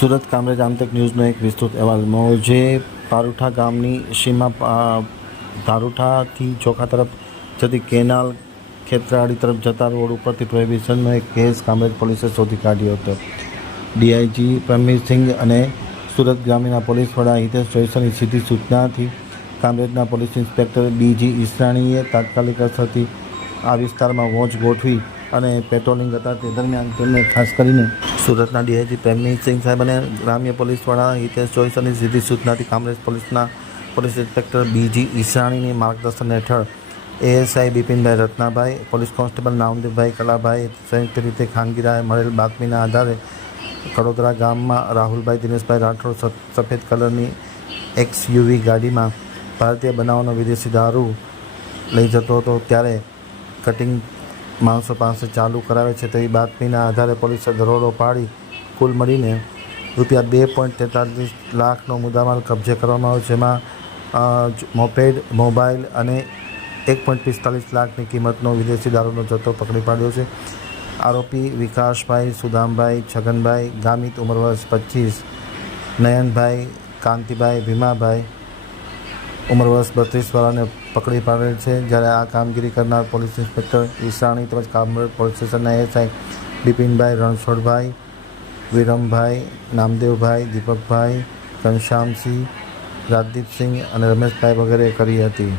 સુરત કામરેજ આમતક ન્યૂઝનો એક વિસ્તૃત અહેવાલ. મોજે પારુઠા ગામની સીમા પારુઠાથી ચોખા તરફ જતી કેનાલ ખેતરાળી તરફ જતા રોડ ઉપરથી પ્રોહિબિશનનો એક કેસ કામરેજ પોલીસે શોધી કાઢ્યો હતો. ડીઆઈજી પ્રમીરસિંહ અને સુરત ગ્રામીણના પોલીસ વડા હિતેશ જોઈસરની સીધી સૂચનાથી કામરેજના પોલીસ ઇન્સ્પેક્ટર ડીજી ઈસરાણીએ તાત્કાલિક અસરથી આ વિસ્તારમાં વોચ ગોઠવી અને પેટ્રોલિંગ હતા. તે દરમિયાન તેમને ખાસ કરીને સુરતના ડીઆઈજી પ્રેમસિંહ સાહેબ અને ગ્રામ્ય પોલીસ વડા હિતેશ અને સીધી સૂચનાથી કામરેજ પોલીસના પોલીસ ઇન્સ્પેક્ટર બીજી ઈસરાણીની માર્ગદર્શન હેઠળ ASI Bipinbhai Ratnabhai, police constable Namdevbhai Kalabhai, સંયુક્ત રીતે ખાનગીરાએ મળેલ બાતમીના આધારે કડોદરા ગામમાં રાહુલભાઈ દિનેશભાઈ રાઠોડ સફેદ કલરની એક્સ યુવી ગાડીમાં ભારતીય બનાવોનો વિદેશી દારૂ લઈ જતો હતો. ત્યારે કટિંગ માણસો પાસે ચાલુ કરાવે છે તેવી બાતમીના આધારે પોલીસે દરોડો પાડી કુલ મળીને રૂપિયા બે પોઈન્ટ તેતાલીસ લાખનો મુદ્દામાલ કબજે કરવામાં આવ્યો જેમાં મોપેડ, મોબાઈલ અને એક પોઈન્ટ પિસ્તાલીસ લાખની કિંમતનો વિદેશી દારૂનો જથ્થો પકડી પાડ્યો છે. આરોપી વિકાસભાઈ, સુદામભાઈ, છગનભાઈ, ગામિત ઉંમર વર્ષ પચીસ, નયનભાઈ, કાંતિભાઈ, ભીમાભાઈ ઉંમર વર્ષ બત્રીસ વાળાને પકડી પાડેલ છે. જ્યારે આ કામગીરી કરનાર પોલીસ ઇન્સ્પેક્ટર ઈશાણી તેમજ કામરેજ પોલીસ સ્ટેશનના એસઆઈ બિપિનભાઈ રણછોડભાઈ, વિરમભાઈ, નામદેવભાઈ, દીપકભાઈ, ઘનશ્યામસિંહ, રાજદીપસિંહ અને રમેશભાઈ વગેરે કરી હતી.